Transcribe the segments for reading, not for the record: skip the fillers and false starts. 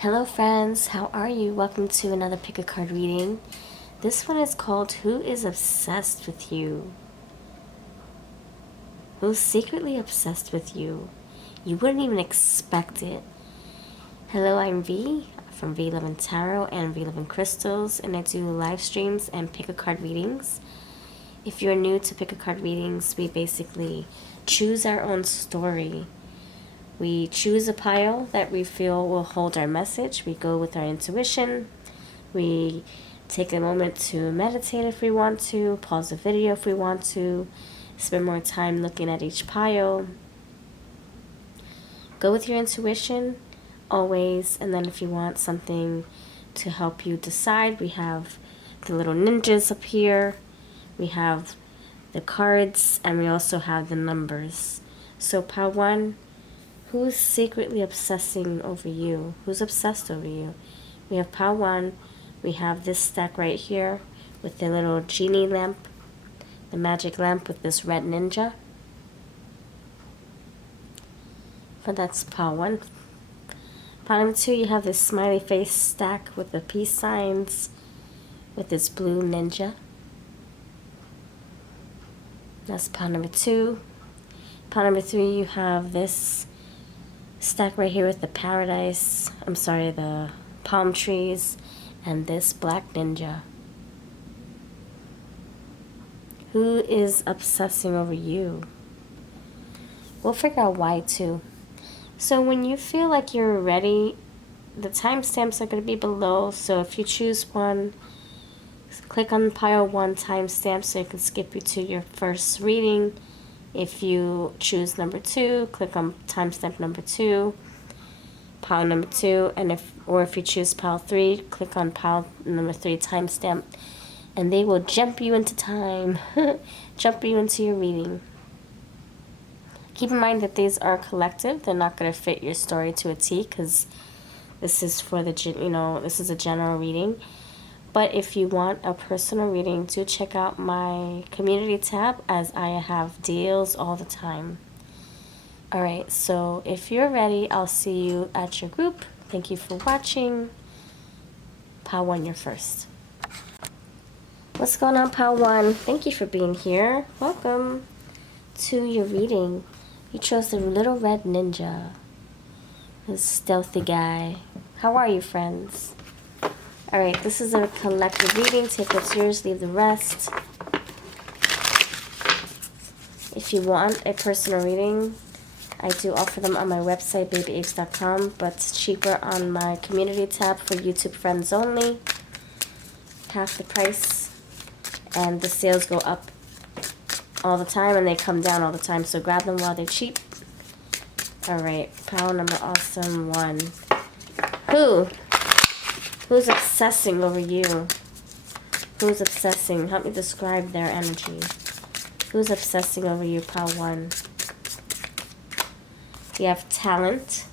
Hello friends, how are you? Welcome to another pick a card reading. This one is called Who is Obsessed with You? Who's secretly obsessed with you? You wouldn't even expect it. Hello, I'm V from Tarot and VLoveCrystals, and I do live streams and pick a card readings. If you're new to pick a card readings, we basically choose our own story. We choose a pile that we feel will hold our message. We go with our intuition. We take a moment to meditate if we want to, pause the video if we want to, spend more time looking at each pile. Go with your intuition always, and then if you want something to help you decide, we have the little ninjas up here. We have the cards, and we also have the numbers. So pile 1. Who's secretly obsessing over you? Who's obsessed over you? We have pile 1. We have this stack right here with the little genie lamp, the magic lamp with this red ninja. But that's pile 1. Pile number 2, you have this smiley face stack with the peace signs with this blue ninja. That's pile number 2. Pile number 3, you have this stack right here with the the palm trees and this black ninja. Who is obsessing over you? We'll figure out why too. So when you feel like you're ready, the timestamps are going to be below. So if you choose one, click on pile 1 timestamp so it can skip you to your first reading. If you choose number 2, click on timestamp number 2, pile number 2, and if you choose pile 3, click on pile number 3 timestamp, and they will jump you into time, jump you into your reading. Keep in mind that these are collective; they're not going to fit your story to a T because this is for the this is a general reading. But if you want a personal reading, do check out my community tab as I have deals all the time. Alright, so if you're ready, I'll see you at your group. Thank you for watching. Pile 1, you're first. What's going on, Pile 1? Thank you for being here. Welcome to your reading. You chose the little red ninja. This stealthy guy. How are you, friends? Alright, this is a collective reading. Take what's yours, leave the rest. If you want a personal reading, I do offer them on my website, babyapes.com, but it's cheaper on my community tab for YouTube friends only. Half the price. And the sales go up all the time, and they come down all the time, so grab them while they're cheap. Alright, pile number awesome 1. Who's obsessing over you? Who's obsessing? Help me describe their energy. Who's obsessing over you, pile 1? You have talent.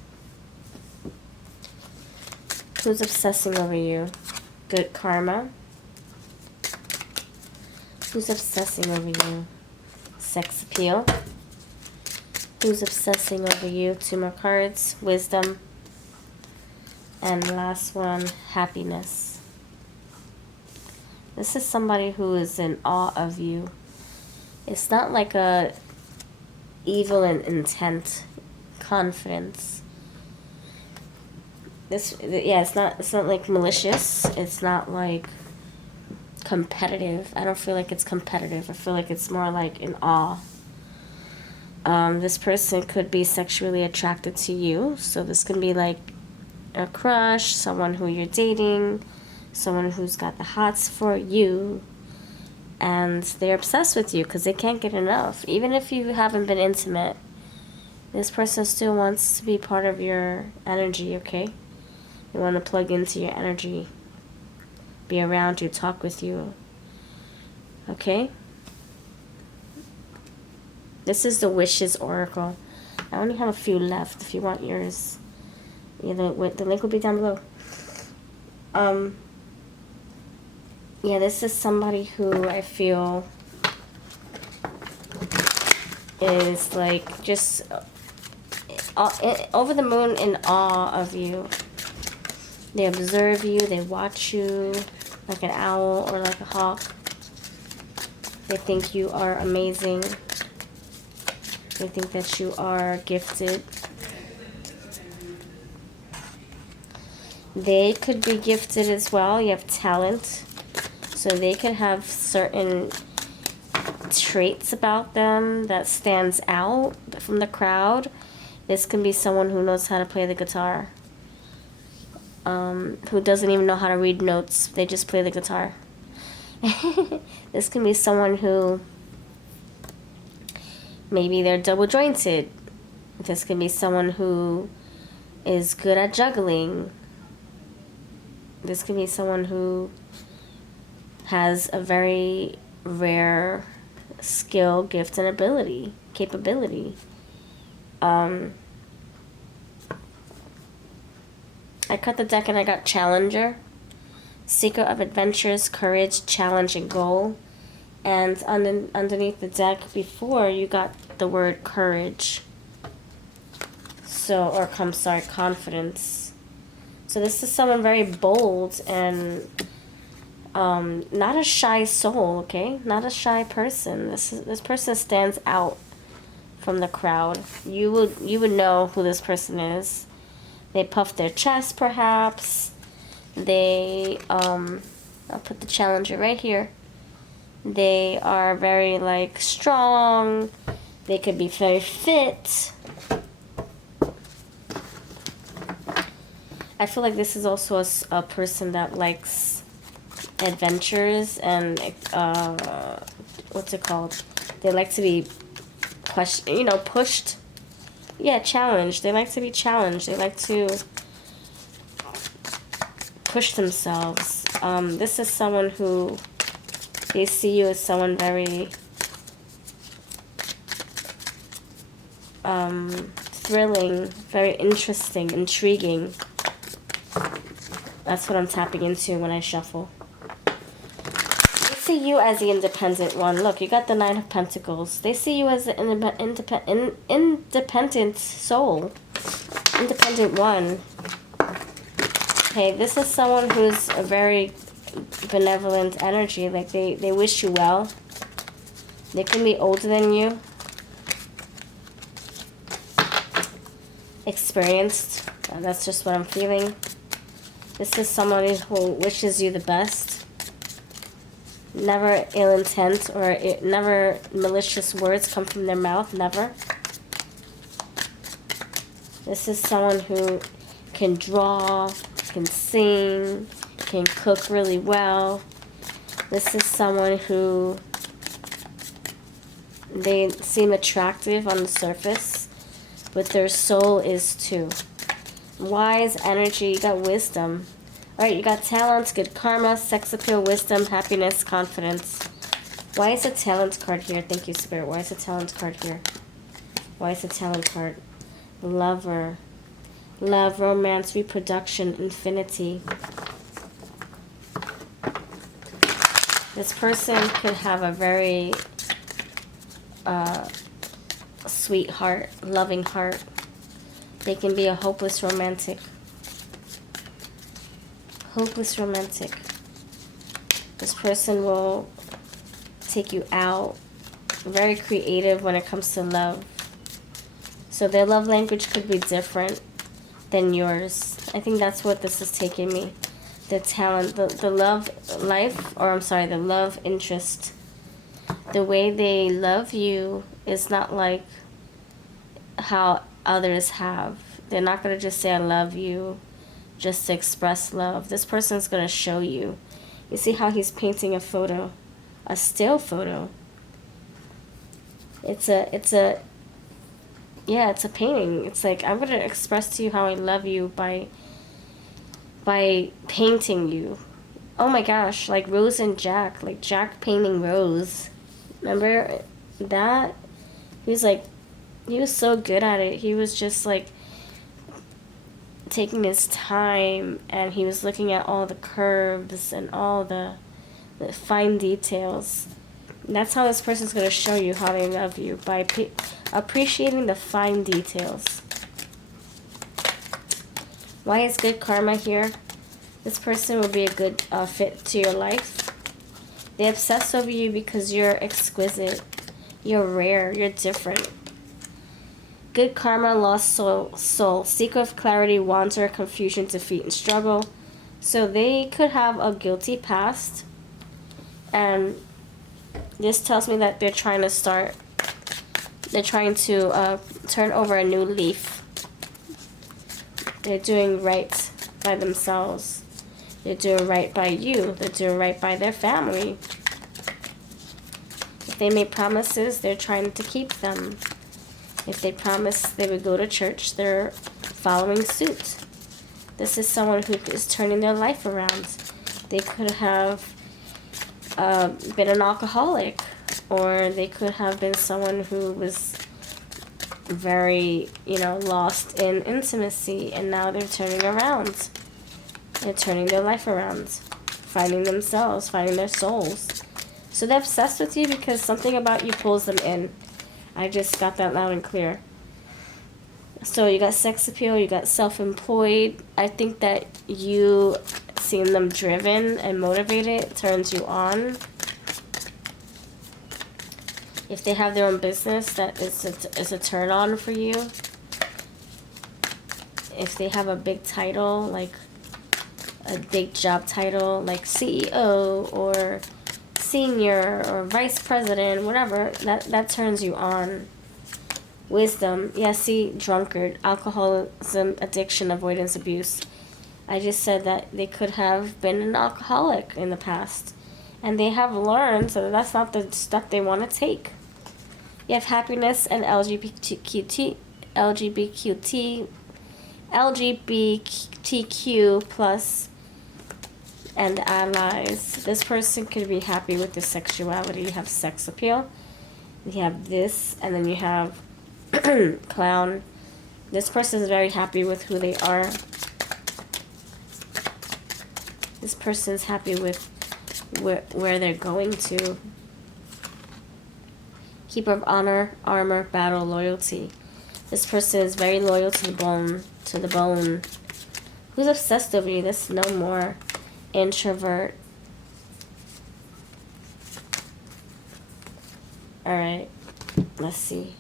Who's obsessing over you? Good karma. Who's obsessing over you? Sex appeal. Who's obsessing over you? 2 more cards. Wisdom. And last one, happiness. This is somebody who is in awe of you. It's not like a evil and intent, confidence. It's not like malicious. It's not like competitive. I don't feel like it's competitive. I feel like it's more like in awe. This person could be sexually attracted to you. So this can be like a crush, someone who you're dating, someone who's got the hots for you, and they're obsessed with you because they can't get enough. Even if you haven't been intimate, this person still wants to be part of your energy, okay? They want to plug into your energy, be around you, talk with you, okay? This is the Wishes Oracle. I only have a few left if you want yours. Yeah, the link will be down below. Yeah, this is somebody who I feel is like just over the moon in awe of you. They observe you, they watch you like an owl or like a hawk. They think you are amazing. They think that you are gifted. They could be gifted as well. You have talent. So they could have certain traits about them that stands out from the crowd. This can be someone who knows how to play the guitar. Who doesn't even know how to read notes. They just play the guitar. This can be someone who maybe they're double jointed. This can be someone who is good at juggling. This can be someone who has a very rare skill, gift, and capability. I cut the deck and I got Challenger. Seeker of adventures, courage, challenge, and goal. And underneath the deck before, you got the word courage. So, confidence. So this is someone very bold and not a shy soul, okay? Not a shy person. This person stands out from the crowd. You would know who this person is. They puff their chest, perhaps. They, I'll put the Challenger right here. They are very, like, strong. They could be very fit. I feel like this is also a person that likes adventures and, what's it called? They like to be pushed. Yeah, challenged. They like to be challenged. They like to push themselves. This is someone who, they see you as someone very thrilling, very interesting, intriguing. That's what I'm tapping into when I shuffle. They see you as the independent one. Look, you got the Nine of Pentacles. They see you as the independent soul. Independent one. Okay, this is someone who's a very benevolent energy. Like, they wish you well. They can be older than you. Experienced. That's just what I'm feeling. This is somebody who wishes you the best. Never ill intent or never malicious words come from their mouth. Never. This is someone who can draw, can sing, can cook really well. This is someone who, they seem attractive on the surface, but their soul is too. Wise energy, you got wisdom. Alright, you got talents, good karma, sex appeal, wisdom, happiness, confidence. Why is a talent card here? Thank you, Spirit. Why is a talent card here? Why is a talent card? Lover. Love, romance, reproduction, infinity. This person could have a very sweet heart, loving heart. They can be a hopeless romantic. Hopeless romantic. This person will take you out. Very creative when it comes to love. So their love language could be different than yours. I think that's what this is taking me. The talent, the love life, or I'm sorry, the love interest. The way they love you is not like how others have. They're not going to just say I love you just to express love. This person's going to show you. You see how he's painting a photo, a still photo. It's a painting. It's like, I'm going to express to you how I love you by painting you. Oh my gosh, like Rose and Jack, like Jack painting Rose. Remember that? He was so good at it. He was just like taking his time, and he was looking at all the curves and all the fine details. And that's how this person's going to show you how they love you, by appreciating the fine details. Why is good karma here? This person will be a good fit to your life. They obsess over you because you're exquisite. You're rare. You're different. Good karma, lost soul. Seeker of clarity, wanderer, confusion, defeat, and struggle. So they could have a guilty past. And this tells me that they're trying to turn over a new leaf. They're doing right by themselves. They're doing right by you. They're doing right by their family. If they made promises, they're trying to keep them. If they promised they would go to church, they're following suit. This is someone who is turning their life around. They could have been an alcoholic, or they could have been someone who was very, lost in intimacy, and now they're turning around. They're turning their life around, finding themselves, finding their souls. So they're obsessed with you because something about you pulls them in. I just got that loud and clear. So you got sex appeal, you got self-employed. I think that you seeing them driven and motivated turns you on. If they have their own business, that is a turn on for you. If they have a big title, like a big job title, like CEO or senior or vice president, whatever, that turns you on. Wisdom, yeah, see, drunkard, alcoholism, addiction, avoidance, abuse. I just said that they could have been an alcoholic in the past, and they have learned that that's not the stuff they want to take. You have happiness and LGBTQ plus and allies. This person could be happy with their sexuality. You have sex appeal. You have this, and then you have clown. This person is very happy with who they are. This person's happy with where they're going to. Keeper of honor, armor, battle, loyalty. This person is very loyal to the bone. To the bone. Who's obsessed over you? This no more. Introvert. Alright. Let's see.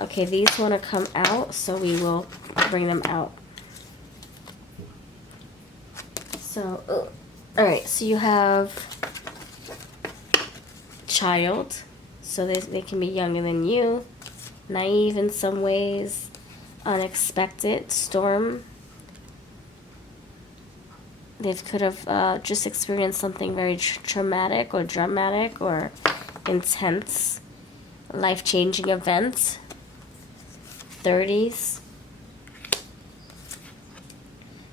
Okay, these want to come out, so we will bring them out. So, alright, so you have child. So they can be younger than you. Naive in some ways. Unexpected. Storm. They could have just experienced something very traumatic or dramatic or intense. Life-changing event. 30s.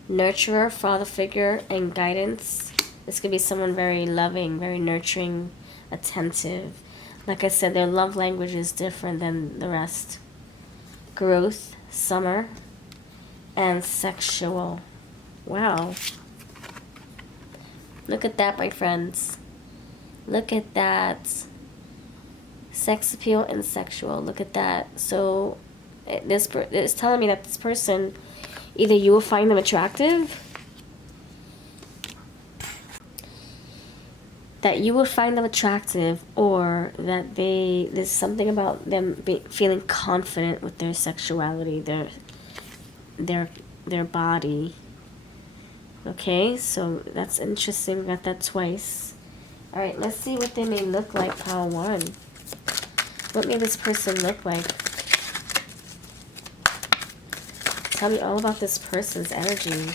Nurturer, father figure, and guidance. This could be someone very loving, very nurturing, attentive. Like I said, their love language is different than the rest. Growth, summer, and sexual. Wow. Look at that, my friends. Look at that. Sex appeal and sexual. Look at that. So it's telling me that this person, either you will find them attractive, or that there's something about them feeling confident with their sexuality, their body. Okay, so that's interesting. We got that twice. All right, let's see what they may look like. Pile 1. What may this person look like? Tell me all about this person's energy.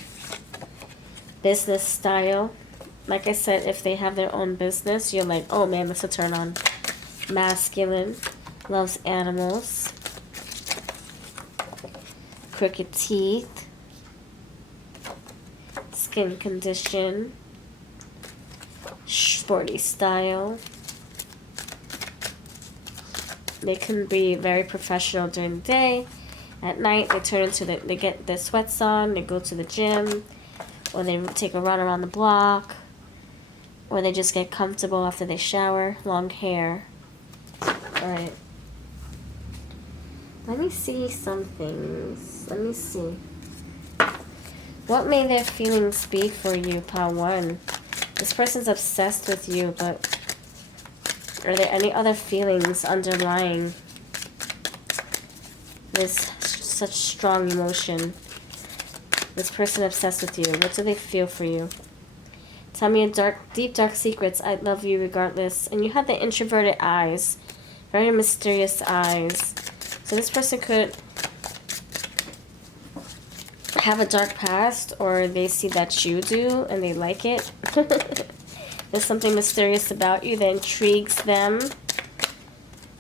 Business style. Like I said, if they have their own business, you're like, oh man, that's a turn on. Masculine. Loves animals. Crooked teeth. Skin condition. Sporty style. They can be very professional during the day. At night, they get their sweats on, they go to the gym, or they take a run around the block, or they just get comfortable after they shower. Long hair. Alright. Let me see some things. Let me see. What may their feelings be for you, pile 1? This person's obsessed with you, but are there any other feelings underlying this such strong emotion? This person obsessed with you. What do they feel for you? Tell me your deep, dark secrets. I love you regardless. And you have the introverted eyes. Very mysterious eyes. So this person could have a dark past, or they see that you do and they like it. There's something mysterious about you that intrigues them.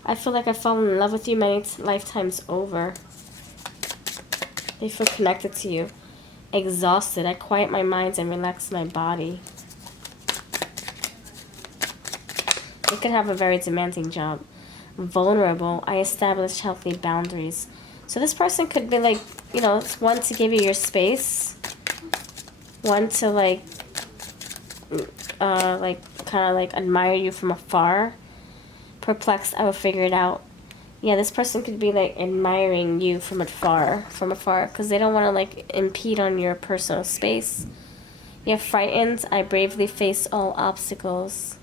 I feel like I've fallen in love with you many lifetimes over. They feel connected to you. Exhausted. I quiet my mind and relax my body. They could have a very demanding job. Vulnerable. I establish healthy boundaries. So this person could be like, you know, it's one to give you your space. One to like kind of like admire you from afar. Perplexed. I will figure it out. Yeah, this person could be like admiring you from afar, because they don't want to like impede on your personal space. You're frightened. I bravely face all obstacles.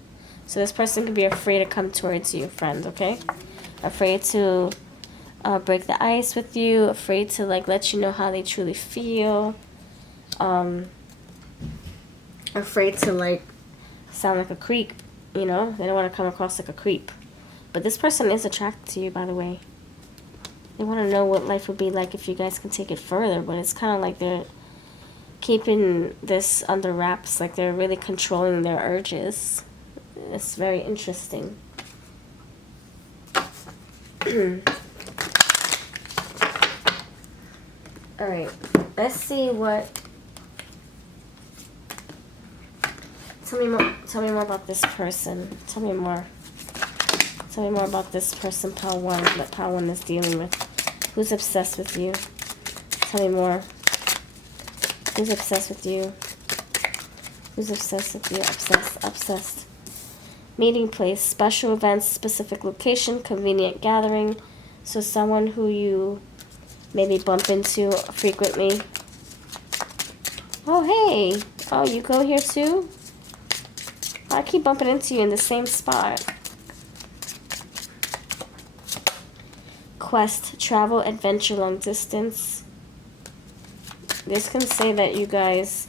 So this person could be afraid to come towards you, friend, okay? Afraid to break the ice with you, afraid to like let you know how they truly feel. Afraid to like sound like a creep, you know? They don't want to come across like a creep. But this person is attracted to you, by the way. They want to know what life would be like if you guys can take it further. But it's kind of like they're keeping this under wraps. Like they're really controlling their urges. It's very interesting. Alright. Let's see what... Tell me more about this person. Tell me more. Tell me more about this person, pile 1, that pile 1 is dealing with. Who's obsessed with you? Tell me more. Who's obsessed with you? Who's obsessed with you? Obsessed. Meeting place, special events, specific location, convenient gathering. So someone who you maybe bump into frequently. Oh, hey. Oh, you go here too? I keep bumping into you in the same spot. Quest, travel, adventure, long distance. This can say that you guys,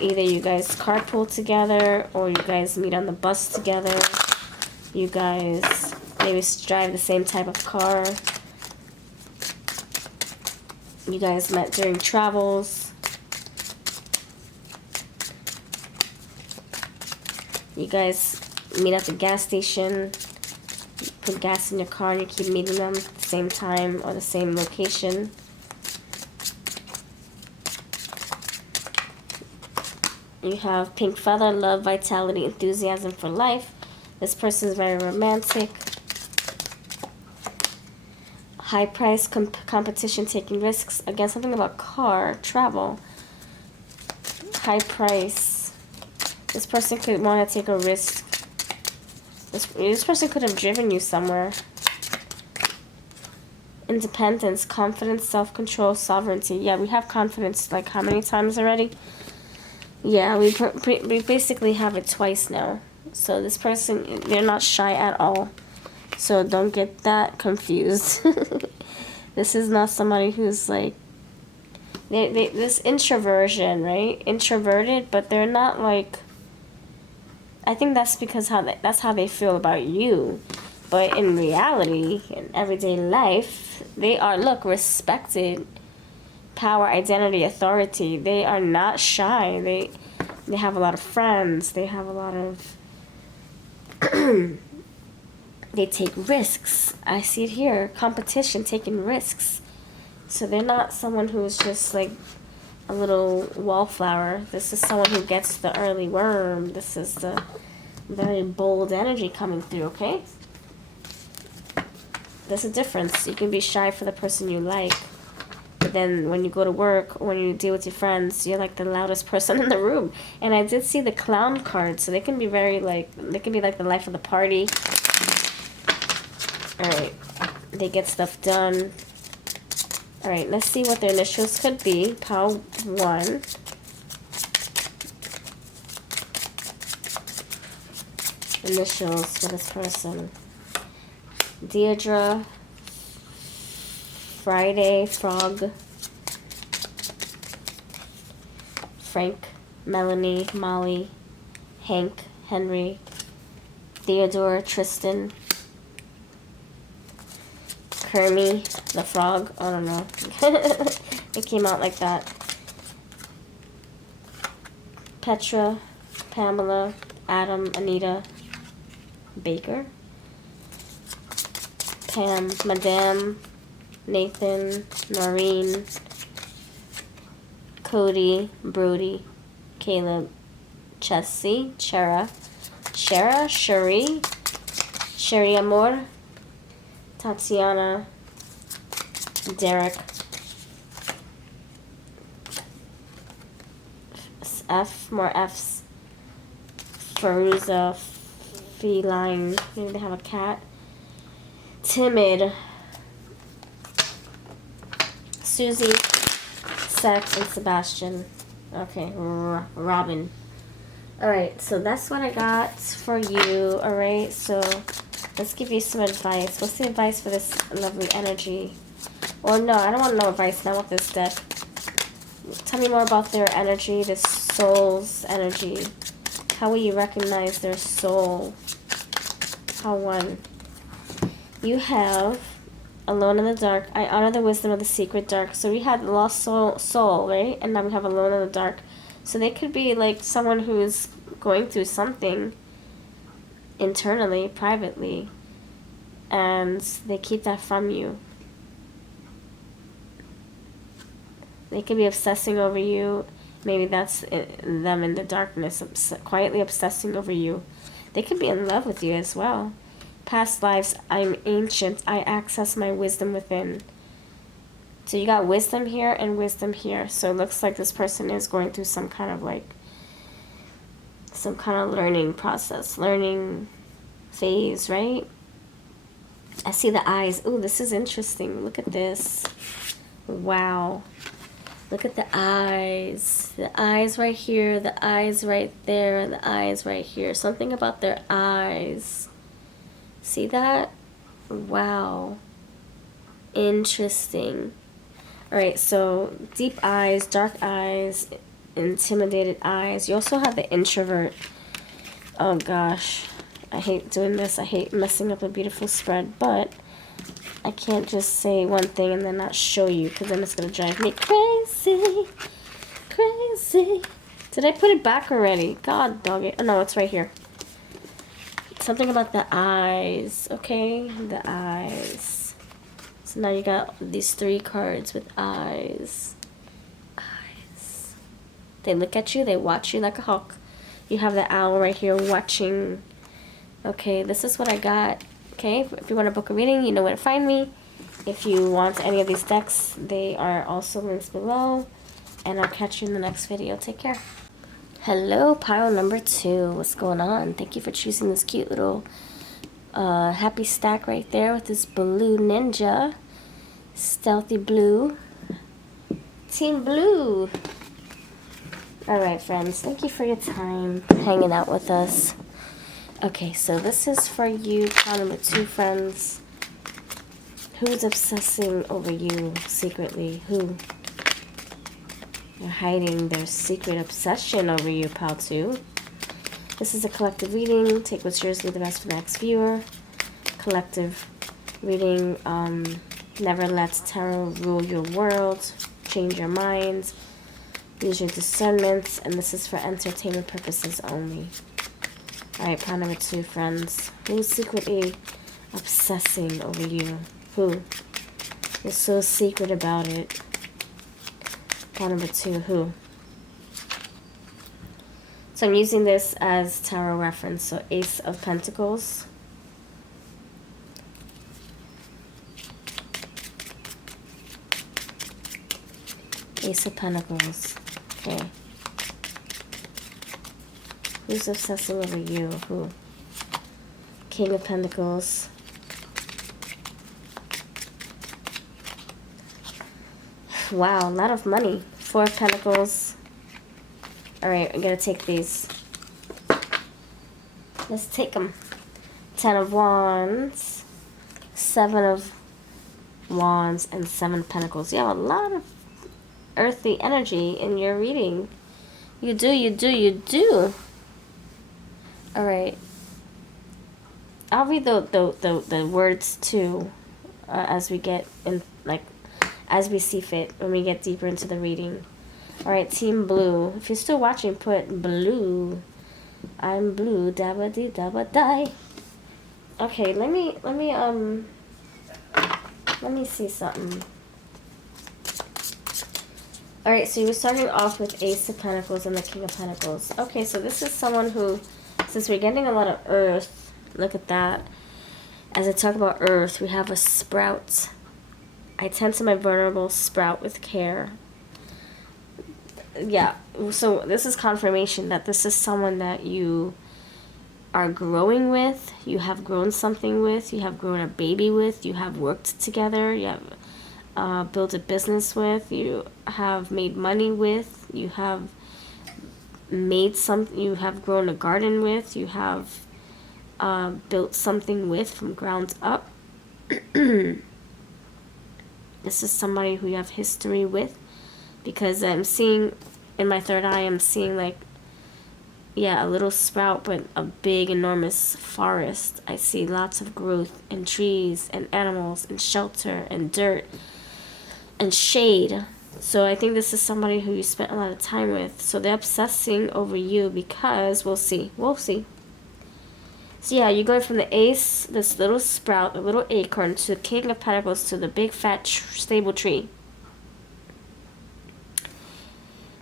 either you guys carpool together or you guys meet on the bus together. You guys maybe drive the same type of car. You guys met during travels. You guys meet at the gas station. Put gas in your car and you keep meeting them at the same time or the same location. You have pink feather, love, vitality, enthusiasm for life. This person is very romantic. High price, competition, taking risks. Again, something about car, travel. High price. This person could want to take a risk. This person could have driven you somewhere. Independence, confidence, self-control, sovereignty. Yeah, we have confidence like how many times already? Yeah, we basically have it twice now. So this person, they're not shy at all. So don't get that confused. This is not somebody who's like... this introversion, right? Introverted, but they're not like... I think that's because that's how they feel about you. But in reality, in everyday life, they are, look, respected. Power, identity, authority. They are not shy. They have a lot of friends. They have a lot of... they take risks. I see it here. Competition, taking risks. So they're not someone who's just like a little wallflower. This is someone who gets the early worm. This is the very bold energy coming through, okay? There's a difference. You can be shy for the person you like, but then when you go to work or when you deal with your friends, you're like the loudest person in the room. And I did see the clown card, so they can be very like, they can be like the life of the party. Alright. They get stuff done. Alright, let's see what their initials could be. Pile 1. Initials for this person. Deirdre, Friday, Frog, Frank, Melanie, Molly, Hank, Henry, Theodore, Tristan, Kermie, the frog. I don't know. It came out like that. Petra, Pamela, Adam, Anita, Baker, Pam, Madame, Nathan, Noreen, Cody, Brody, Caleb, Chessie, Chera, Sherry, Sherry Amor, Tatiana, Derek, F, more F's, Feruza, Feline, maybe they have a cat, Timid, Susie, Seth, and Sebastian. Okay, Robin. Alright, so that's what I got for you. Alright, so let's give you some advice. What's the advice for this lovely energy? Or no, I don't want no advice now with this deck. Tell me more about their energy, this soul's energy. How will you recognize their soul? How one? You have Alone in the Dark. I honor the wisdom of the secret dark. So we had Lost Soul, right? And now we have Alone in the Dark. So they could be like someone who's going through something internally, privately, and they keep that from you. They could be obsessing over you. Maybe that's them in the darkness, quietly obsessing over you. They could be in love with you as well. Past lives, I'm ancient. I access my wisdom within. So you got wisdom here and wisdom here. So it looks like this person is going through some kind of learning process, learning phase, right? I see the eyes. Ooh, this is interesting. Look at this. Wow. Look at the eyes. The eyes right here, the eyes right there, and the eyes right here. Something about their eyes. See that? Wow. Interesting. Alright, so deep eyes, dark eyes, intimidated eyes. You also have the introvert. Oh gosh. I hate doing this. I hate messing up a beautiful spread, but I can't just say one thing and then not show you, because then it's going to drive me crazy. Crazy. Did I put it back already? God dog it. Oh no, it's right here. Something about the eyes. Okay, the eyes. So now you got these 3 cards with eyes. Eyes. They look at you. They watch you like a hawk. You have the owl right here watching. Okay, this is what I got. Okay, if you want to book a reading, you know where to find me. If you want any of these decks, they are also links below. And I'll catch you in the next video. Take care. Hello, pile number 2. What's going on? Thank you for choosing this cute little happy stack right there with this blue ninja. Stealthy blue. Team blue. Alright, friends. Thank you for your time hanging out with us. Okay, so this is for you, pile number 2, friends. Who's obsessing over you secretly? Who? They're hiding their secret obsession over you, pile 2. This is a collective reading. Take what's yours, leave the rest for the next viewer. Collective reading. Never let tarot rule your world. Change your minds. Use your discernment. And this is for entertainment purposes only. Alright, pile number 2, friends. Who's secretly obsessing over you? Who? Is so secret about it. Pile number 2, who? So I'm using this as tarot reference. So Ace of Pentacles. Ace of Pentacles. Okay. Who's obsessing over you? Who? King of Pentacles. Wow, a lot of money. 4 of Pentacles. Alright, I'm gonna take these. Let's take them. 10 of Wands. 7 of Wands and 7 Pentacles. You have a lot of earthly energy in your reading. You do, you do, you do. Alright. I'll read the words too as we get in, like, as we see fit when we get deeper into the reading. Alright, Team Blue. If you're still watching, put blue. I'm blue, dabba dee dabba die. Okay, let me see something. Alright, so you were starting off with Ace of Pentacles and the King of Pentacles. Okay, so this is someone who, since we're getting a lot of earth, look at that. As I talk about earth, we have a sprout. I tend to my vulnerable sprout with care. Yeah, so this is confirmation that this is someone that you are growing with, you have grown something with, you have grown a baby with, you have worked together, you have built a business with, you have made money with, you have made you have grown a garden with, you have built something with from ground up. This is somebody who you have history with, because I'm seeing in my third eye, I'm seeing like, yeah, a little sprout, but a big, enormous forest. I see lots of growth and trees and animals and shelter and dirt and shade. So I think this is somebody who you spent a lot of time with. So they're obsessing over you because, we'll see. So yeah, you're going from the Ace, this little sprout, a little acorn, to the King of Pentacles, to the big fat stable tree.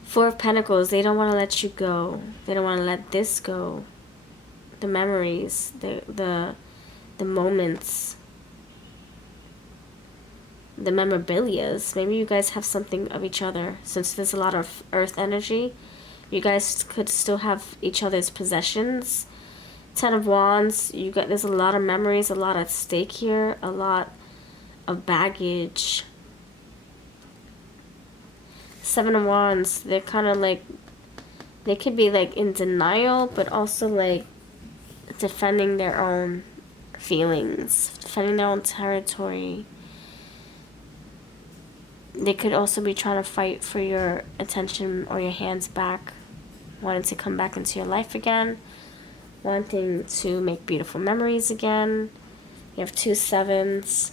4 of Pentacles, they don't want to let you go. They don't want to let this go. The memories, the moments, the memorabilias. Maybe you guys have something of each other. Since there's a lot of earth energy, you guys could still have each other's possessions. 10 of Wands, there's a lot of memories, a lot at stake here, a lot of baggage. 7 of Wands, they're kind of like, they could be like in denial, but also like defending their own feelings, defending their own territory. They could also be trying to fight for your attention or your hands back, wanting to come back into your life again, wanting to make beautiful memories again. You have 2 sevens,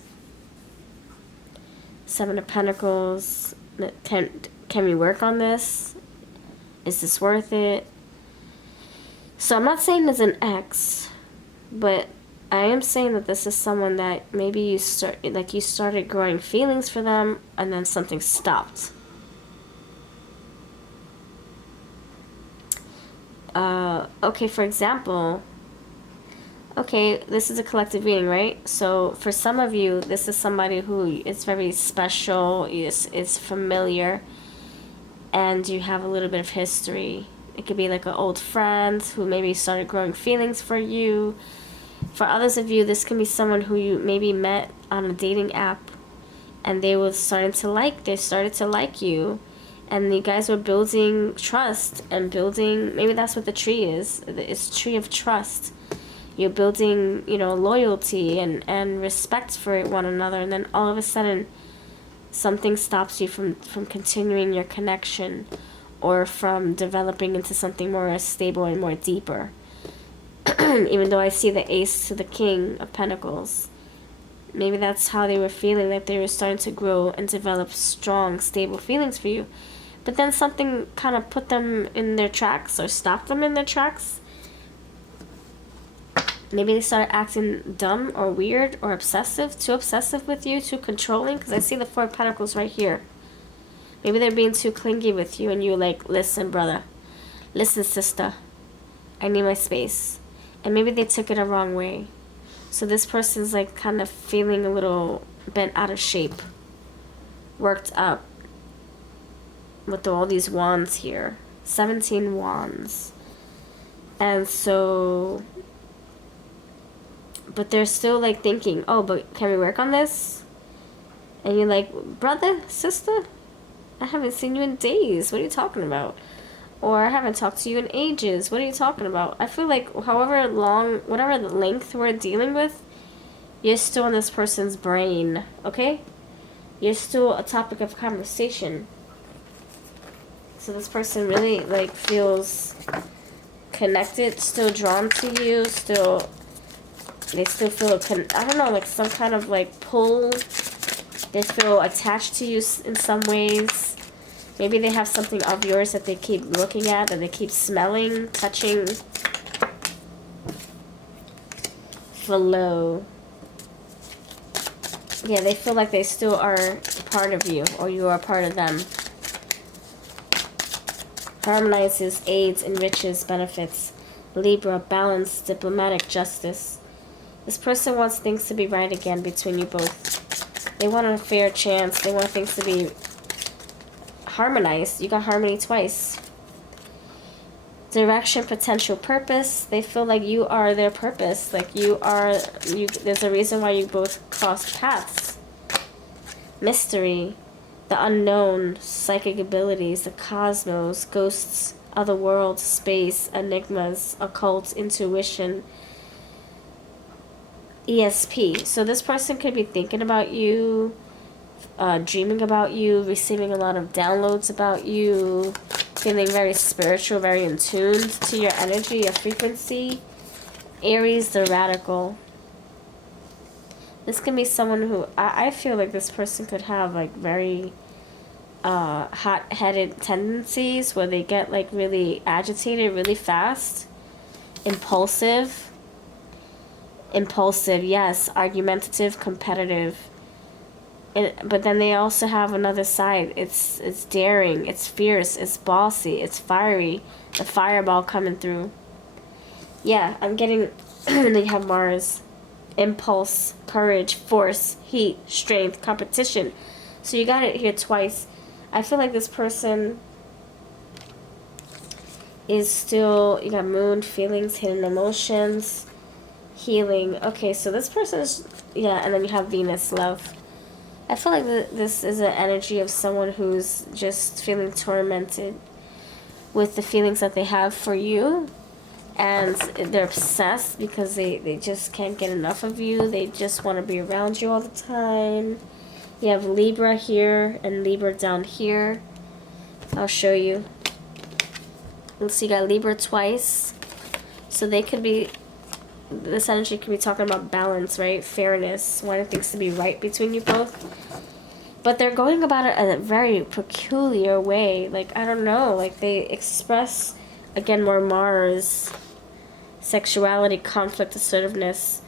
7 of Pentacles. Can we work on this? Is this worth it? So I'm not saying there's an ex, but I am saying that this is someone that maybe you started growing feelings for them and then something stopped. Okay, for example, okay, this is a collective reading, right? So for some of you, this is somebody who is very special, is familiar, and you have a little bit of history. It could be like an old friend who maybe started growing feelings for you. For others of you, this can be someone who you maybe met on a dating app, and they started to like you, and you guys were building trust and building, maybe that's what the tree is. It's tree of trust. You're building, loyalty and respect for one another, and then all of a sudden something stops you from continuing your connection or from developing into something more stable and more deeper. Even though I see the Ace to the King of Pentacles, maybe that's how they were feeling, like they were starting to grow and develop strong, stable feelings for you. But then something kind of put them in their tracks or stopped them in their tracks. Maybe they started acting dumb or weird or obsessive, too obsessive with you, too controlling, because I see the 4 of Pentacles right here. Maybe they're being too clingy with you, and you're like, listen, brother. Listen, sister. I need my space. And maybe they took it a wrong way. So this person's like kind of feeling a little bent out of shape. Worked up. With all these wands here. 17 wands. And so... But they're still like thinking, oh, but can we work on this? And you're like, brother, sister, I haven't seen you in days. What are you talking about? Or I haven't talked to you in ages. What are you talking about? I feel like however long, whatever the length we're dealing with, you're still in this person's brain, okay? You're still a topic of conversation. So this person really, like, feels connected, still drawn to you, still, they still feel, I don't know, like some kind of, like, pull. They feel attached to you in some ways. Maybe they have something of yours that they keep looking at, that they keep smelling, touching. Flow. Yeah, they feel like they still are part of you, or you are part of them. Harmonizes, aids, enriches, benefits. Libra, balance, diplomatic justice. This person wants things to be right again between you both. They want a fair chance. They want things to be harmonized. You got harmony twice. Direction, potential, purpose. They feel like you are their purpose. Like you are, there's a reason why you both crossed paths. Mystery, the unknown, psychic abilities, the cosmos, ghosts, other worlds, space, enigmas, occult, intuition. ESP. So this person could be thinking about you, dreaming about you, receiving a lot of downloads about you, feeling very spiritual, very in tune to your energy, your frequency. Aries, the radical. This can be someone who, I feel like this person could have like very hot-headed tendencies where they get like really agitated really fast. Impulsive, yes, argumentative, competitive. But then they also have another side. It's daring, it's fierce, it's bossy, it's fiery. The fireball coming through. Yeah, I'm getting, they have Mars. Impulse, courage, force, heat, strength, competition. So you got it here twice. I feel like this person is still, you got moon, feelings, hidden emotions, healing. Okay, so this person is, yeah, and then you have Venus, love. I feel like this is an energy of someone who's just feeling tormented with the feelings that they have for you. And they're obsessed because they just can't get enough of you. They just want to be around you all the time. You have Libra here and Libra down here. I'll show you. Let's see, you got Libra twice. So they could be, this energy could be talking about balance, right? Fairness, wanting things to be right between you both. But they're going about it in a very peculiar way. Like, I don't know, like they express, again, more Mars. Sexuality, conflict, assertiveness.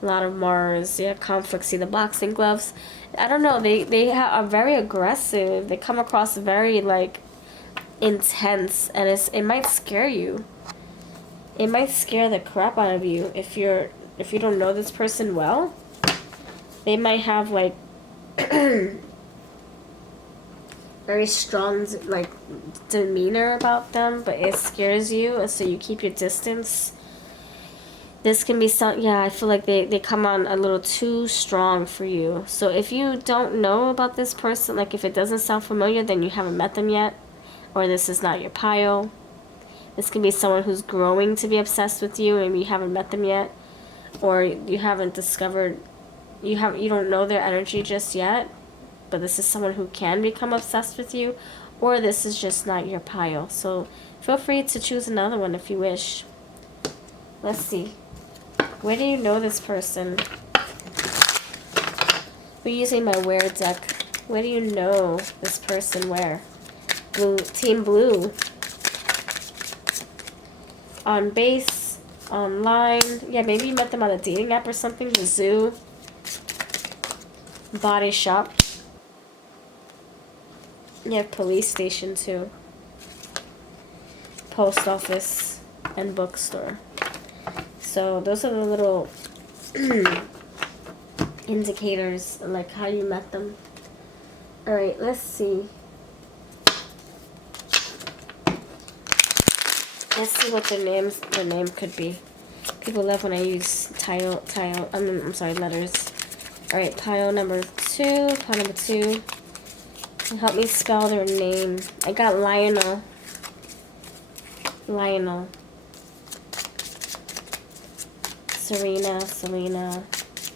A lot of Mars. Yeah, conflict. See the boxing gloves. I don't know. They are very aggressive. They come across very, like, intense. And it might scare you. It might scare the crap out of you if you don't know this person well. They might have, like, very strong, like, demeanor about them. But it scares you. And so you keep your distance. This can be some, yeah, I feel like they come on a little too strong for you. So if you don't know about this person, like if it doesn't sound familiar, then you haven't met them yet. Or this is not your pile. This can be someone who's growing to be obsessed with you and you haven't met them yet. Or you haven't discovered, you don't know their energy just yet. But this is someone who can become obsessed with you. Or this is just not your pile. So feel free to choose another one if you wish. Let's see. Where do you know this person? We're using my Where deck. Where do you know this person? Where? Blue, Team Blue. On base, online. Yeah, maybe you met them on a dating app or something. The zoo. Body shop. You have police station too. Post office and bookstore. So those are the little indicators, like how you met them. Alright, let's see. Let's see what their name could be. People love when I use letters. Alright, pile number two. Help me spell their name. I got Lionel. Lionel. Serena, Selena,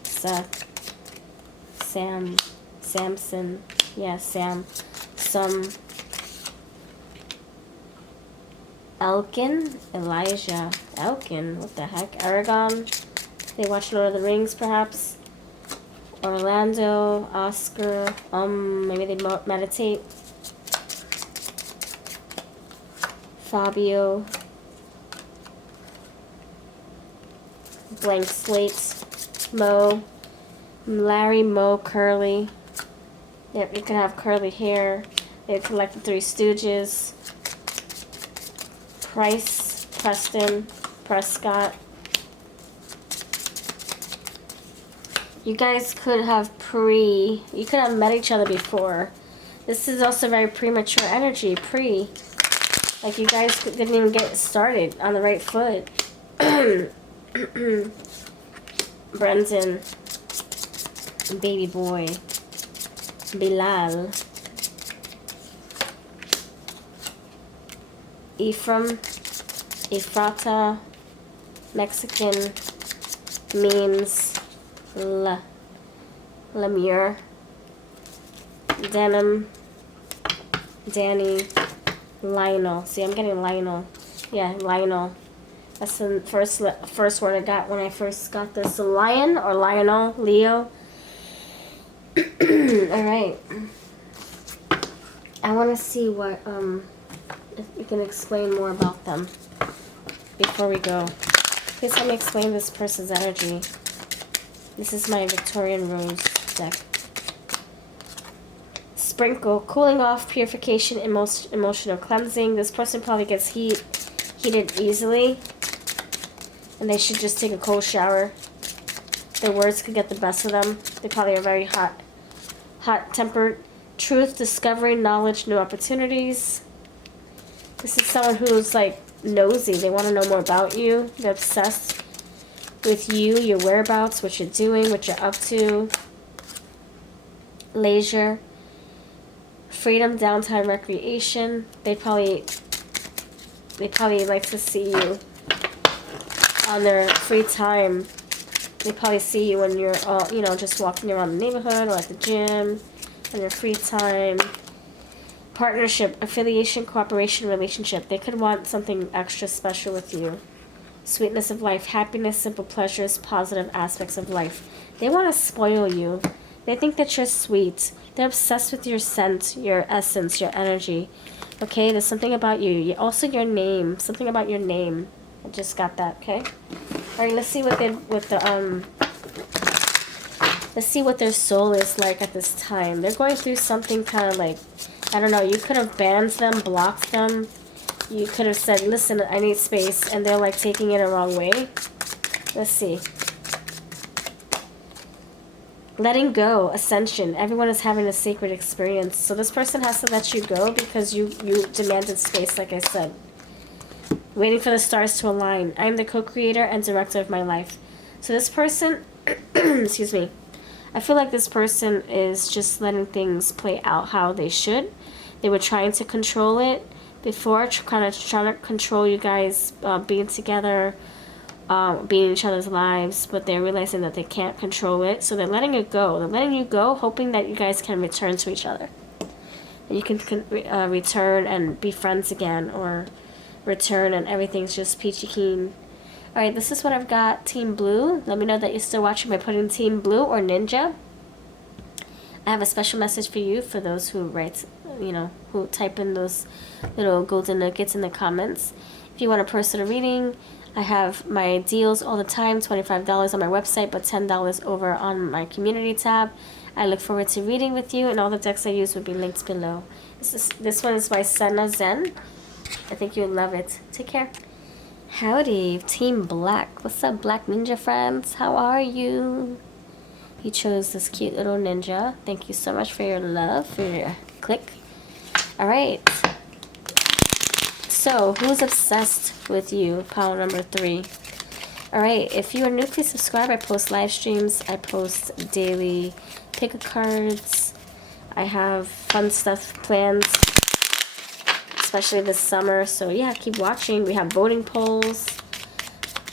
Seth, Sam, Samson, yeah, Sam, Elkin, Elijah, Elkin, what the heck, Aragon, they watch Lord of the Rings, perhaps, Orlando, Oscar, maybe they meditate, Fabio, Blank Slate, Mo, Larry, Mo, Curly. Yep, you can have curly hair. They collect the Three Stooges. Price, Preston, Prescott. You guys could have you could have met each other before. This is also very premature energy, like you guys didn't even get started on the right foot. Brendan, baby boy, Bilal, Ephraim, Ephrata, Mexican, memes, Lemure, Denim, Danny, Lionel. See, I'm getting Lionel. Yeah, Lionel. That's the first word I got when I first got this. So Lion or Lionel, Leo. Alright. I want to see what, if you can explain more about them before we go. Please help me explain this person's energy. This is my Victorian Rose deck. Sprinkle, cooling off, purification, emotional cleansing. This person probably gets heated easily. And they should just take a cold shower. Their words could get the best of them. They probably are very hot-tempered. Truth, discovery, knowledge, new opportunities. This is someone who's like nosy. They want to know more about you. They're obsessed with you, your whereabouts, what you're doing, what you're up to. Leisure, freedom, downtime, recreation. They probably like to see you on their free time. They probably see you when you're all, just walking around the neighborhood or at the gym, on your free time. Partnership, affiliation, cooperation, relationship. They could want something extra special with you. Sweetness of life, happiness, simple pleasures, positive aspects of life. They want to spoil you. They think that you're sweet. They're obsessed with your scent, your essence, your energy. Okay, there's something about you. Also your name. Something about your name. I just got that, okay? Alright, let's see what let's see what their soul is like at this time. They're going through something kind of like, I don't know, you could have banned them, blocked them. You could have said, listen, I need space, and they're like taking it a wrong way. Let's see. Letting go, ascension. Everyone is having a sacred experience. So this person has to let you go because you demanded space, like I said. Waiting for the stars to align. I am the co-creator and director of my life. So this person, excuse me, I feel like this person is just letting things play out how they should. They were trying to control it before, trying to control you guys being together, being in each other's lives, but they're realizing that they can't control it, so they're letting it go. They're letting you go, hoping that you guys can return to each other. And you can return and be friends again, or return and everything's just peachy keen. Alright, this is what I've got. Team Blue. Let me know that you're still watching by putting Team Blue or Ninja. I have a special message for you, for those who write, who type in those little golden nuggets in the comments. If you want a personal reading, I have my deals all the time, $25 on my website, but $10 over on my community tab. I look forward to reading with you, and all the decks I use will be linked below. This one is by Senna Zen. I think you'll love it. Take care. Howdy, Team Black. What's up, Black Ninja friends? How are you? You chose this cute little ninja. Thank you so much for your love, for your click. Alright. So, who's obsessed with you? Pile number 3. Alright, if you are new, please subscribe. I post live streams. I post daily pick-a-cards. I have fun stuff planned, especially this summer. So yeah, keep watching. We have voting polls.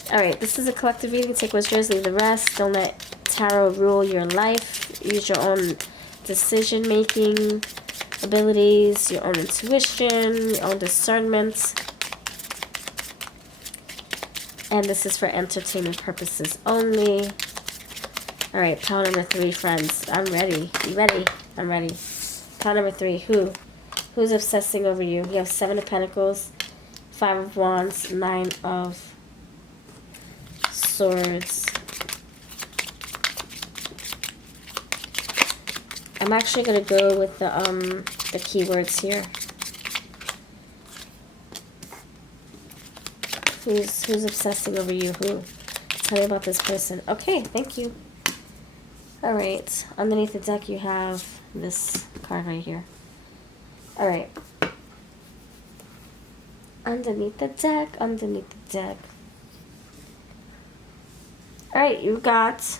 Alright, this is a collective reading. Take what's yours, leave the rest. Don't let tarot rule your life. Use your own decision-making abilities, your own intuition, your own discernment. And this is for entertainment purposes only. Alright, pile number 3, friends. I'm ready. You ready? I'm ready. Pile number 3. Who's obsessing over you? You have 7 of Pentacles, 5 of Wands, 9 of Swords. I'm actually going to go with the keywords here. Who's obsessing over you? Who? Tell me about this person. Okay, thank you. Alright, underneath the deck you have this card right here. Alright. Underneath the deck, underneath the deck. Alright, you got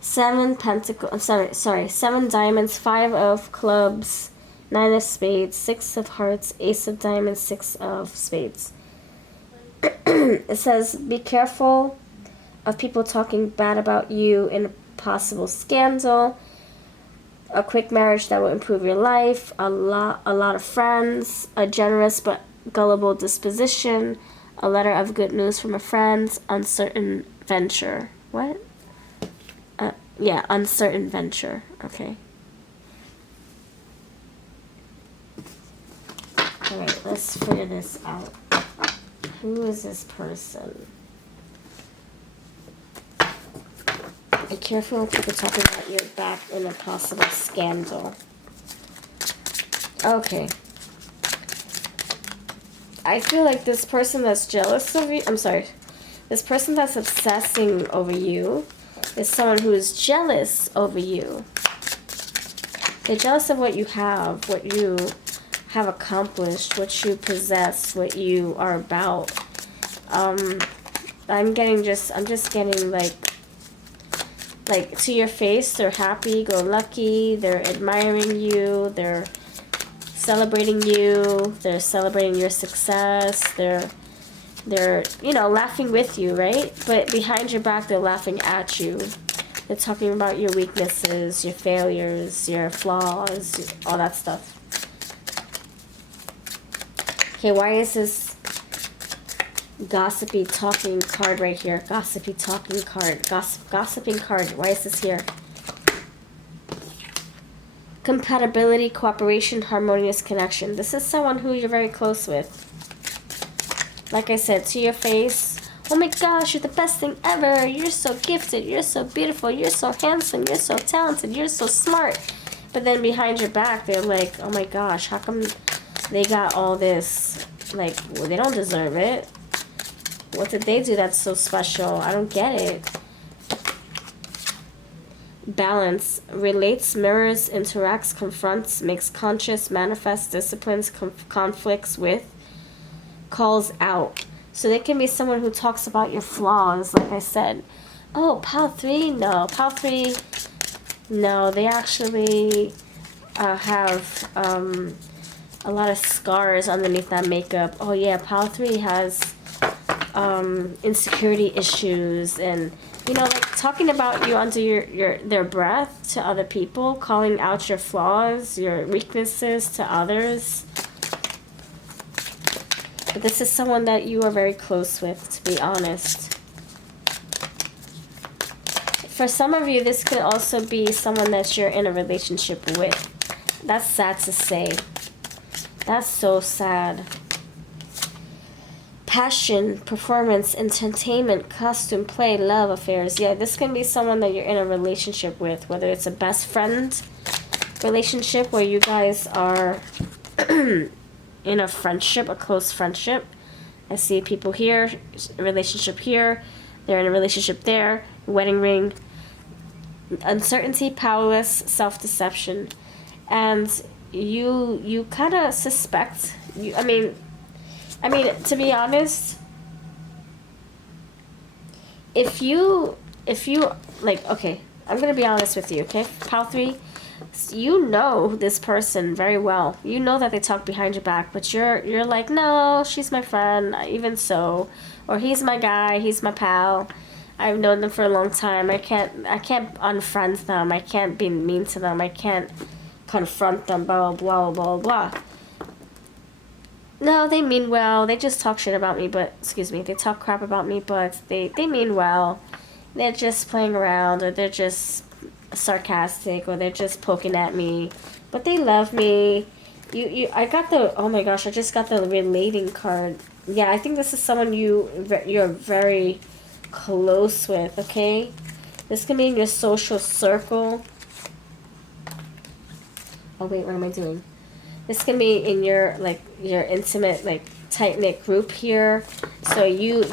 7 pentacles, sorry, 7 diamonds, 5 of clubs, 9 of spades, 6 of hearts, ace of diamonds, 6 of spades. It says, be careful of people talking bad about you in a possible scandal, a quick marriage that will improve your life, a lot of friends, a generous but gullible disposition, a letter of good news from a friend, uncertain venture. What? Yeah, uncertain venture. Okay. Alright, let's figure this out. Who is this person? Be careful of people talking about your back in a possible scandal. Okay. I feel like this person that's jealous of you, this person that's obsessing over you is someone who is jealous over you. They're jealous of what you have have accomplished, what you possess, what you are about. I'm just getting like to your face, they're happy, go lucky, they're admiring you, they're celebrating you, they're celebrating your success, they're laughing with you, right? But behind your back, they're laughing at you. They're talking about your weaknesses, your failures, your flaws, all that stuff. Okay, why is this gossipy talking card right here? Gossipy talking card. Gossiping card. Why is this here? Compatibility, cooperation, harmonious connection. This is someone who you're very close with. Like I said, to your face, oh my gosh, you're the best thing ever. You're so gifted. You're so beautiful. You're so handsome. You're so talented. You're so smart. But then behind your back, they're like, oh my gosh, how come they got all this? Like, well, they don't deserve it. What did they do that's so special? I don't get it. Balance. Relates, mirrors, interacts, confronts, makes conscious, manifests, disciplines, conflicts with, calls out. So they can be someone who talks about your flaws, like I said. Oh, pile 3? No. Pile 3, no. They actually have a lot of scars underneath that makeup. Oh yeah, pile 3 has insecurity issues and like talking about you under their breath to other people, calling out your flaws, your weaknesses to others. But this is someone that you are very close with, to be honest. For some of you, this could also be someone that you're in a relationship with. That's sad to say. That's so sad. Passion, performance, entertainment, costume, play, love affairs. Yeah, this can be someone that you're in a relationship with, whether it's a best friend relationship where you guys are in a friendship, a close friendship. I see people here, relationship here, they're in a relationship there, wedding ring. Uncertainty, powerless, self-deception. And you kind of suspect, I mean, to be honest, if you like, okay, I'm going to be honest with you, okay? Pile 3, You know this person very well. You know that they talk behind your back, but you're like, no, she's my friend, even so, or he's my guy, he's my pal. I've known them for a long time. I can't unfriend them. I can't be mean to them. I can't confront them. Blah blah blah blah blah. No, they mean well. They just talk shit about me, but excuse me, they talk crap about me, but they mean well. They're just playing around, or they're just sarcastic, or they're just poking at me, but they love me. I got the, oh my gosh, I just got the relating card. Yeah, I think this is someone you're very close with. Okay, this can be in your social circle. Oh wait, what am I doing? This can be in your your intimate, tight-knit group here. So you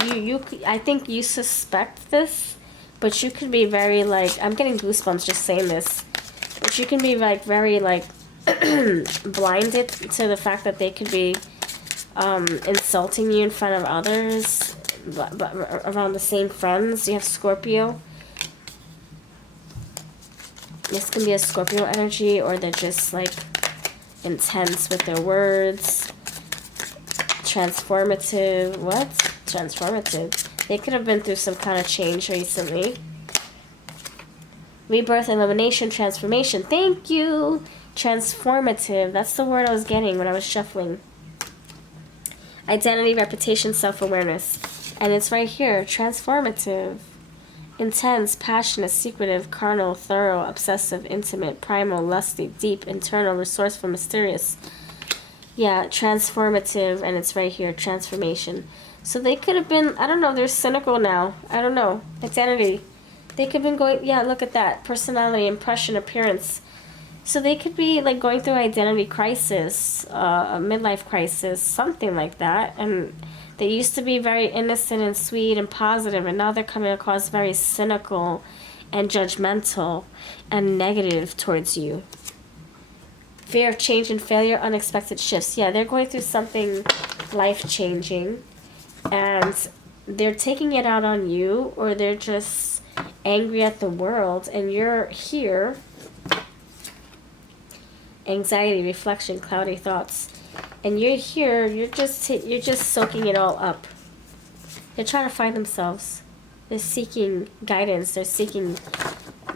I think you suspect this, but you could be very I'm getting goosebumps just saying this. But you can be very blinded to the fact that they could be insulting you in front of others, but around the same friends. You have Scorpio. This can be a Scorpio energy, or they're just intense with their words. Transformative. What? Transformative. They could have been through some kind of change recently. Rebirth, elimination, transformation. Thank you. Transformative. That's the word I was getting when I was shuffling. Identity, reputation, self-awareness. And it's right here. Transformative. Intense, passionate, secretive, carnal, thorough, obsessive, intimate, primal, lusty, deep, internal, resourceful, mysterious. Yeah, transformative, and it's right here, transformation. So they could have been, I don't know, they're cynical now. I don't know. Identity. They could have been going, yeah, look at that. Personality, impression, appearance. So they could be going through identity crisis, a midlife crisis, something like that. And they used to be very innocent and sweet and positive, and now they're coming across very cynical and judgmental and negative towards you. Fear of change and failure, unexpected shifts. Yeah, they're going through something life-changing, and they're taking it out on you, or they're just angry at the world, and you're here. Anxiety, reflection, cloudy thoughts. And you're here, you're just soaking it all up. They're trying to find themselves. They're seeking guidance. They're seeking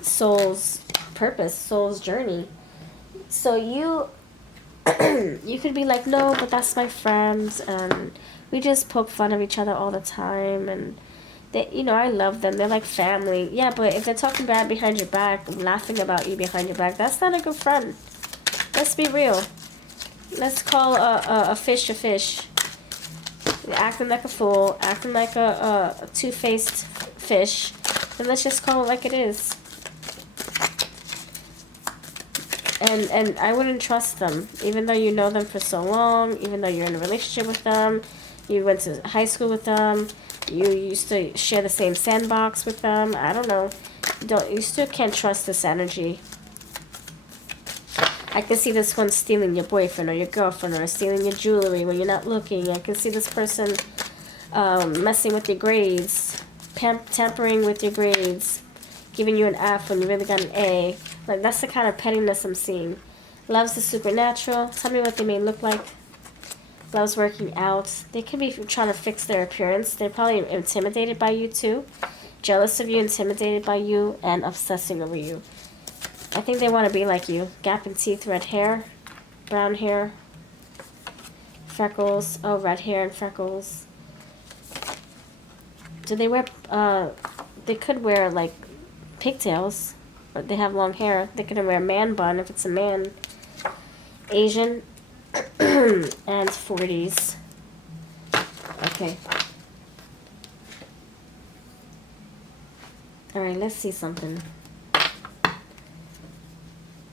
soul's purpose, soul's journey. So you could be like, no, but that's my friend, and we just poke fun of each other all the time, and they, I love them. They're like family. Yeah, but if they're talking bad behind your back, laughing about you behind your back, that's not a good friend. Let's be real. Let's call a fish a fish. Acting like a fool, acting like a two-faced fish, then let's just call it like it is. And I wouldn't trust them, even though you know them for so long, even though you're in a relationship with them, you went to high school with them, you used to share the same sandbox with them. I don't know. You still can't trust this energy. I can see this one stealing your boyfriend or your girlfriend, or stealing your jewelry when you're not looking. I can see this person messing with your grades, tampering with your grades, giving you an F when you really got an A. That's the kind of pettiness I'm seeing. Loves the supernatural. Tell me what they may look like. Loves working out. They could be trying to fix their appearance. They're probably intimidated by you too. Jealous of you, intimidated by you, and obsessing over you. I think they want to be like you. Gap in teeth, red hair, brown hair, freckles. Oh, red hair and freckles. Do they wear, they could wear pigtails, but they have long hair. They could wear a man bun if it's a man. Asian and 40s. Okay. Alright, let's see something.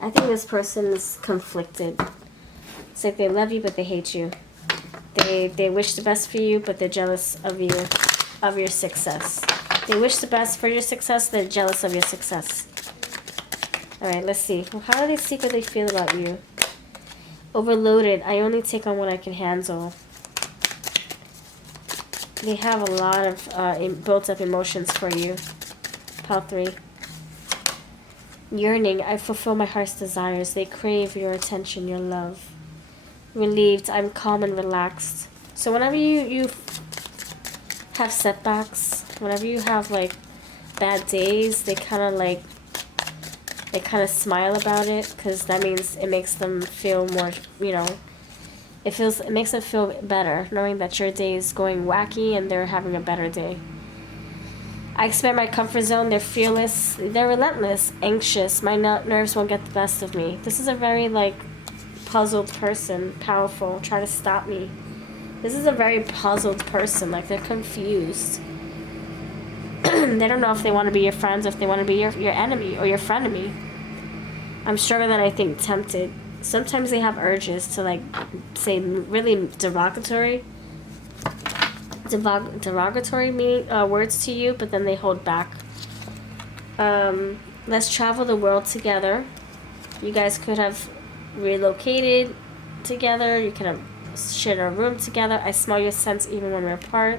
I think this person is conflicted. It's like they love you, but they hate you. They wish the best for you, but they're jealous of you, of your success. They wish the best for your success, they're jealous of your success. Alright, let's see. Well, how do they secretly feel about you? Overloaded. I only take on what I can handle. They have a lot of built-up emotions for you. Pile 3. Yearning, I fulfill my heart's desires. They crave your attention, your love. Relieved, I'm calm and relaxed. So whenever you have setbacks, whenever you have like bad days, they kind of smile about it, because that means it makes them feel more, you know, it makes them feel better knowing that your day is going wacky and they're having a better day. I expand my comfort zone. They're fearless. They're relentless. Anxious. My nerves won't get the best of me. This is a very, like, puzzled person. Powerful. Try to stop me. This is a very puzzled person. Like, they're confused. They don't know if they want to be your friends or if they want to be your enemy or your frenemy. I'm stronger than I think. Tempted. Sometimes they have urges to, like, say really derogatory words to you, but then they hold back. Let's travel the world together. You guys could have relocated together. You could have shared a room together. I smell your scents even when we're apart.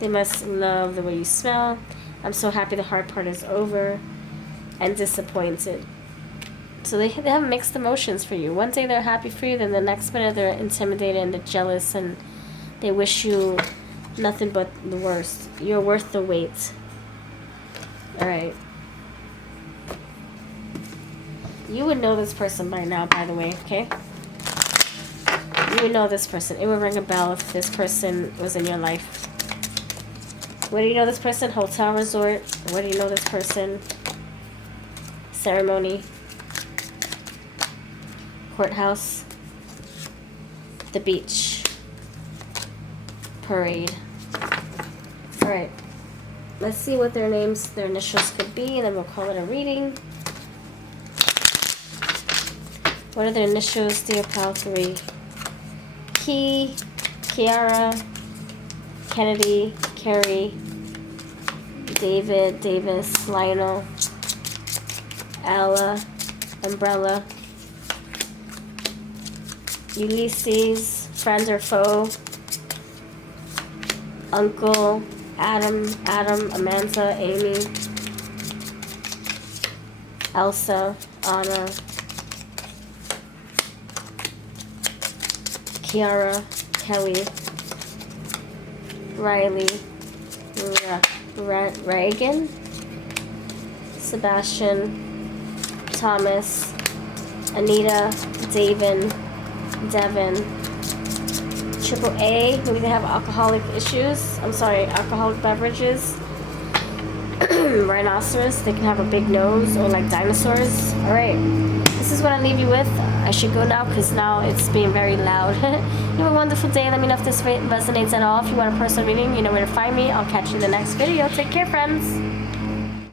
They must love the way you smell. I'm so happy the hard part is over. And disappointed. So they have mixed emotions for you. One day they're happy for you, then the next minute they're intimidated and they're jealous and they wish you nothing but the worst. You're worth the wait. Alright. You would know this person by now, by the way, okay? You would know this person. It would ring a bell if this person was in your life. Where do you know this person? Hotel, resort. Where do you know this person? Ceremony. Courthouse. The beach. Parade. Alright. Let's see what their names, their initials could be, and then we'll call it a reading. What are their initials, dear pal 3? Key, Kiara, Kennedy, Carrie, David, Davis, Lionel, Ella, Umbrella, Ulysses, friend or foe, Uncle, Adam, Amanda, Amy, Elsa, Anna, Kiara, Kelly, Riley, Reagan, Sebastian, Thomas, Anita, Devin, Triple A, maybe they have alcoholic beverages. Rhinoceros, they can have a big nose, or like dinosaurs. Alright, this is what I leave you with. I should go now because now it's being very loud. You have a wonderful day. Let me know if this resonates at all. If you want a personal reading, you know where to find me. I'll catch you in the next video. Take care, friends.